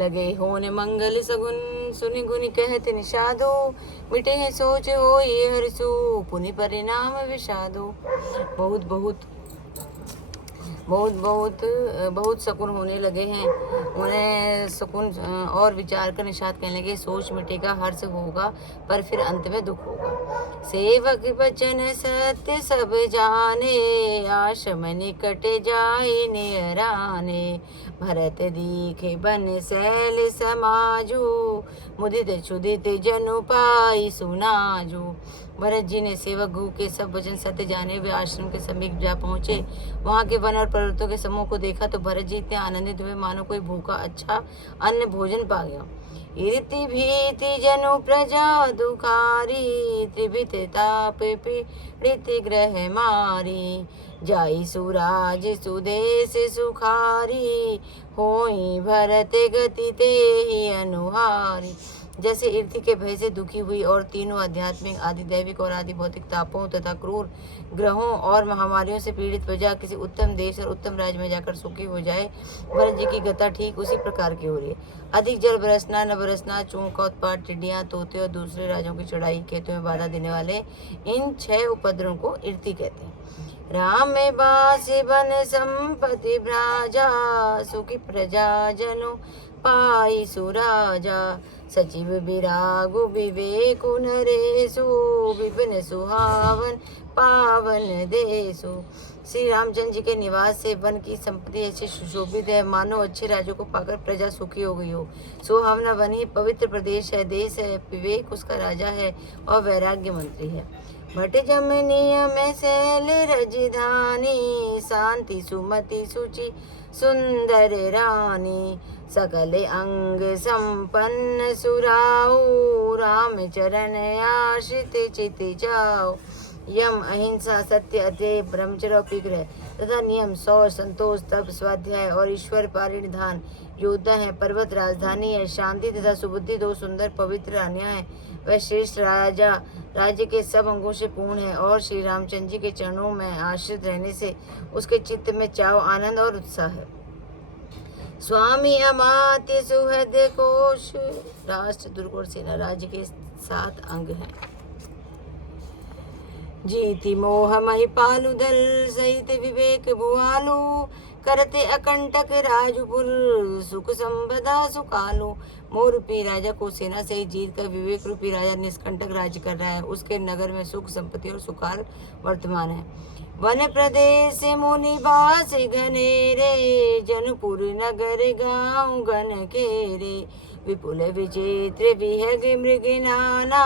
लगे होने मंगल सगुन, सुनि गुनि कहत निषादो, मिटे हैं सोच हो ये हरसु, पुनि परिणाम विषादो। बहुत बहुत बहुत बहुत बहुत सुकून होने लगे हैं उन्हें, सुकून और विचार कर निषाद कहने लगे, सोच मिटेगा, हर्ष होगा, पर फिर अंत में दुख होगा। सेवक बचन सत्य सब जाने, आश्रम निकट जाए नियराने, भरत दीखे बन सैल समाजू, मुदित क्षुदित जनु पाई सुनाजू। भरत जी ने सेवक घू के सब वचन सत्य जाने हुए आश्रम के समीप जा पहुंचे। वहां के वन और पर्वतों के समूह को देखा तो भरत जी इतने आनंदित हुए मानो कोई भूखा अच्छा अन्न भोजन पा गया। इति भीति जनु प्रजा दुखारी, त्रिभित ताप पीड़ित ग्रह मारी, जाई सुराज सुदेश सुखारी, होई भरत गति ते ही अनुहारी। जैसे इर्ति के भय से दुखी हुई और तीनों आध्यात्मिक, आदि दैविक और आदि भौतिक तापों तथा क्रूर ग्रहों और महामारियों से पीड़ित प्रजा किसी उत्तम देश और उत्तम राज्य में जाकर सुखी हो जाए, भरत जी की गति ठीक उसी प्रकार की हो रही है। अधिक जल बरसना, न बरसना, चूहों का उत्पात, टिड्डियां, तोते और दूसरे राज्यों की चढ़ाई, खेतों में बाधा देने वाले इन 6 उपद्रवों को इर्ति कहते हैं। राम में बास बन संपत्ति भ्राजा, सुखी प्रजा जनु पाई सुराजा, सचिव विरागु विवेक नरेशु, विपिन सुहावन पावन देशु। श्री रामचंद्र जी के निवास से वन की संपत्ति ऐसी सुशोभित है मानो अच्छे राज्यों को पाकर प्रजा सुखी हो गई हो। सुहावना वन ही पवित्र प्रदेश है, देश है, विवेक उसका राजा है और वैराग्य मंत्री है। भट जम नियम शैल रजधानी, शांति सुमति सुचि सुंदर रानी, सकल अंग संपन्न सुराऊ, राम चरण आश्रित चित जाओ। यम, अहिंसा, सत्य, अजय, ब्रह्मचर्य और विग्रह तथा नियम, सौर, संतोष, तप, स्वाध्याय और ईश्वर पारिनिधान योद्धा है। पर्वत राजधानी है। शांति तथा सुबुद्धि 2 सुंदर पवित्र रानियां हैं। वह श्रेष्ठ राजा राज्य के सब अंगों से पूर्ण है और श्री रामचंद्र जी के चरणों में आश्रित रहने से उसके चित्त में चाव, आनंद और उत्साह है। स्वामी अमात्य सुहृद कोश, राष्ट्र, दुर्ग और सेना राज्य के 7 अंग हैं। जीति मोह महिपालु दल, सहित विवेक भुआलु, करते अकंटक राजपुर, सुख संपदा सुखालु। मोह रूपी राजा को सेना से ही जीत कर विवेक रूपी राजा निष्कंटक राज्य कर रहा है। उसके नगर में सुख संपत्ति और सुखार वर्तमान है। वन प्रदेश मुनि बास घनेरे, जनपुर नगर गाँव गण घेरे, विपुल विचित्र विहग मृग नाना,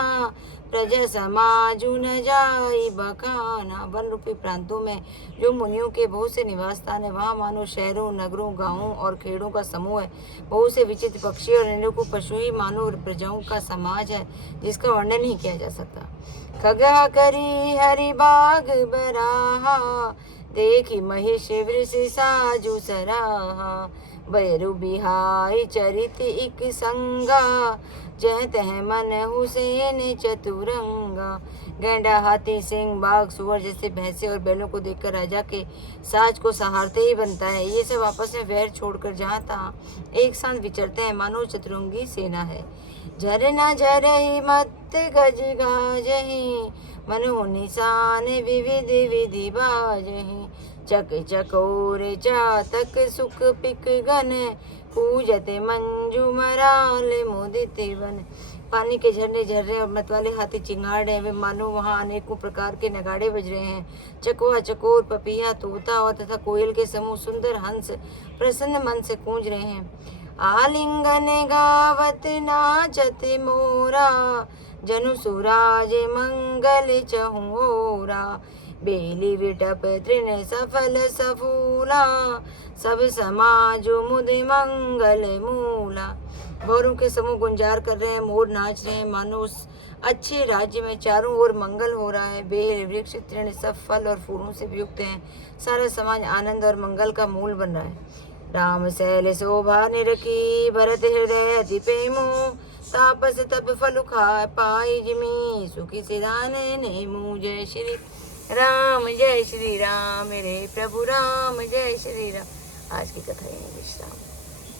प्रजा समाजु न जाई बखाना। वन रूपी प्रांतों में जो मुनियों के बहुत से निवास स्थान है, वहाँ मानो शहरों, नगरों, गांवों और खेड़ों का समूह है। बहुत से विचित्र पक्षी और अनेकों पशु ही मानो प्रजाओं का समाज है, जिसका वर्णन नहीं किया जा सकता। खगा करी हरि बाग बराहा, देखी महिष वृष साजु सराहा, बैरु बिहाई चरित इक संगा, जह तह मन हुसैन चतुरंगा। गैंडा, हाथी, सिंह, बाघ, सुअर जैसे भैंसे और बैलों को देखकर राजा के साज को सहारते ही बनता है। ये सब आपस में वैर छोड़कर जहाँ तहाँ एक साथ विचरते हैं, मानो चतुरंगी सेना है। झर न झरहि मत गज गाजहि, मनु निशान विविध विधि बाजहि, चक चकोर चातक सुख पिक गन, पूजत मंजू मराल मुदित वन। पानी के झरने झर रहे और मतवाले हाथी चिंगाड़ रहे, वे मानो वहाँ अनेकों प्रकार के नगाड़े बज रहे हैं। चकोआ, चकोर, पपिया, तोता और तथा कोयल के समूह सुंदर हंस प्रसन्न मन से गूंज रहे हैं। आलिंगन गावत नाचत मोरा, जनु सुराज मंगल चहुओरा, बेली विटप तृण सफल सफूला, सब समाजु मुदि मंगल मूला। गौरों के समूह गुंजार कर रहे हैं, मोर नाच रहे हैं, मानो उस अच्छे राज्य में चारों ओर मंगल हो रहा है। बेल, वृक्ष, तृण सब फल और फूलों से युक्त हैं। सारा समाज आनंद और मंगल का मूल बन रहा है। राम शैल शोभा निरखी, भरत हृदय अति प्रेमो, तापस तप फल खा पाई जिमी, सुखी सिदान नेमु। जय श्री राम, जय श्री राम, मेरे प्रभु राम, जय श्री राम। आज की कथा यहीं विश्राम।